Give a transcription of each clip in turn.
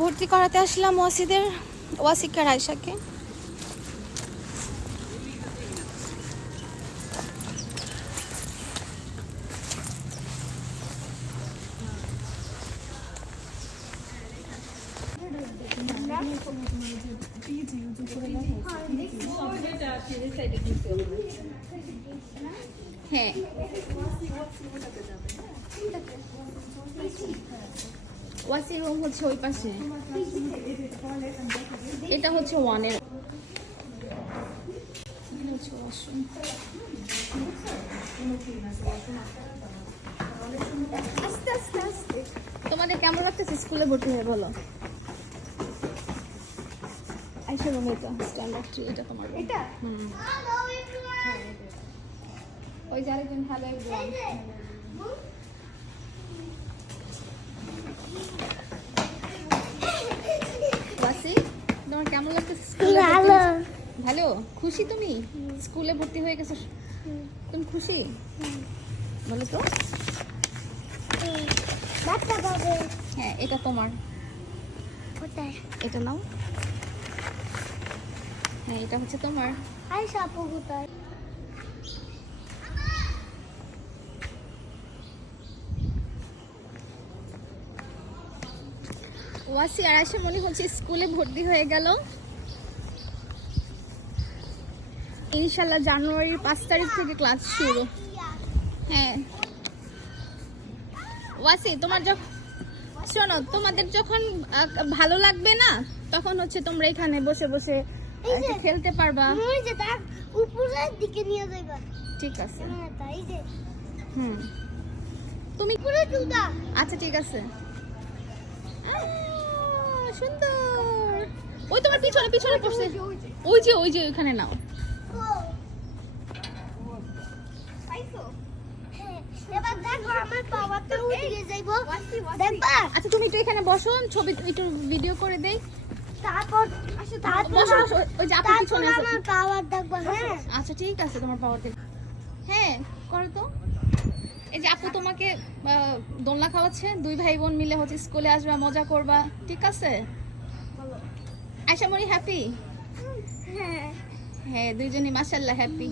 ভর্তি করাতে আসলাম ওয়াসিকার আয়শাকে। হ্যাঁ ওয়াসি রুম হচ্ছে ওই পাশে, এটা হচ্ছে ওয়ানের। তোমাদের কেমন লাগতেছে স্কুলে ভর্তি হয়ে বলো? আইসা রুম এটা স্ট্যান্ডার্ড 3, এটা তোমার এটা। ওই যে আরেকজন হ্যালো এভরিওয়ান। ওয়াসি তোমার কেমন লাগতেছে স্কুলে? ভালো, খুশি তুমি স্কুলে ভর্তি হয়ে গেছো? তুমি খুশি বলো তো? হ্যাঁ এটা তোমার, এটা নাও। হ্যাঁ এটা হচ্ছে তোমার। ওয়াসি আর আয়শা মনে হচ্ছে স্কুলে ভর্তি হয়ে গেল। ইনশাল্লাহ জানুয়ারির 5 তারিখ থেকে ক্লাস শুরু। হ্যাঁ ওয়াসি তোমার শোনো, তোমাদের যখন ভালো লাগবে না তখন হচ্ছে তোমরা এখানে বসে বসে খেলতে পারবা। উপরের দিকে নিয়ে যাইবা। ঠিক আছে এই যে তুমি উপরে তুলবা। আচ্ছা ঠিক আছে। সুন্দর। ওই তোমার পিছনে পিছনে পড়ছে, ওই যে ওইখানে নাও। এবার দেখো আমার পাওয়ারটা উঠিয়ে যাইবো, দেখবা? আচ্ছা তুমি একটু এখানে বসো, ছবি একটু ভিডিও করে দেই। তারপর বসো ওই যে আপু পিছনে আছে। আমার পাওয়ার দেখবা। হ্যাঁ আচ্ছা ঠিক আছে, তোমার পাওয়ার দেখ। হ্যাঁ করো তো। এই যে আপু তোমাকে দোলনা খাওয়াচ্ছে, 2 ভাই বোন মিলে হচ্ছে স্কুলে আসবা, মজা করবা, ঠিক আছে? আয়শা মনি হ্যাপি? হ্যাঁ হ্যাঁ দুইজনই মাশাআল্লাহ হ্যাপি।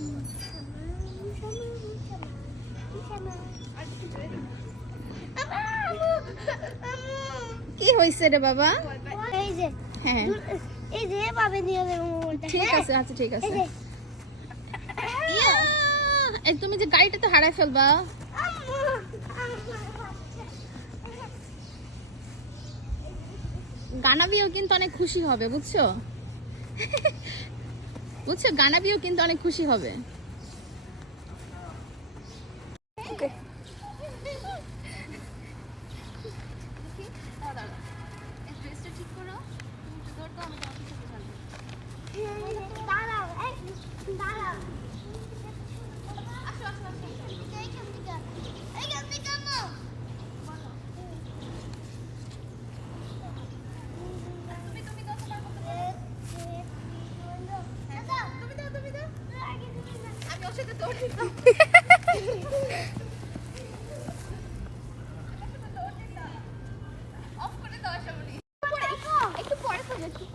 কি হইছে রে বাবা? এই যে হ্যাঁ এই যে পাবে নিয়ে যাবো মোবাইলটা। ঠিক আছে আচ্ছা ঠিক আছে। এই তুমি যে গাড়িটা তো হারাই ফেলবা। গানাবিও কিন্তু অনেক খুশি হবে, বুঝছো? বুঝছো গানাবিও কিন্তু অনেক খুশি হবে।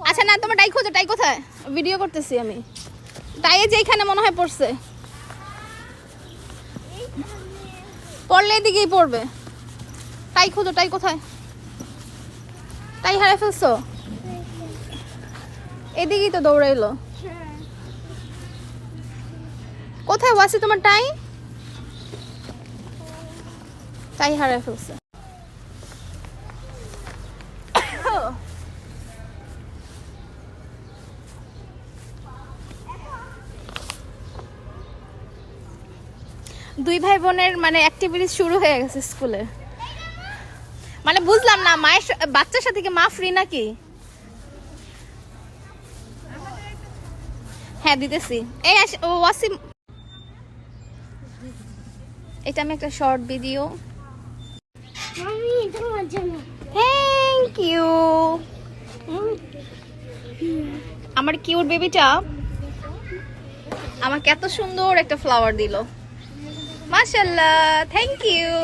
আচ্ছা না তোমার টাই খোঁজো, টাই কোথায়? ভিডিও করতেছি আমি। টাইয়ে যে এখানে মনে হয় পড়ছে, পড়লে এদিকেই পড়বে। টাই খোঁজো, টাই কোথায়? টাই হারাই ফেলছো? এদিকেই তো দৌড়াইলো। কোথায় ওয়াসি তোমার টাই? টাই হারাই ফেলছে। 2 ভাই বোনের মানে অ্যাক্টিভিটি শুরু হয়ে গেছে স্কুলে। মানে বুঝলাম না, মায়ের বাচ্চার সাথে কি মা ফ্রি নাকি? হ্যাঁ দিতেছি। এই ওয়াসিম, এটা আমি একটা শর্ট ভিডিও। Thank you. আমার কিউট বেবিটা আমাকে এত সুন্দর একটা ফ্লাওয়ার দিল, মাশাআল্লাহ, থ্যাংক ইউ।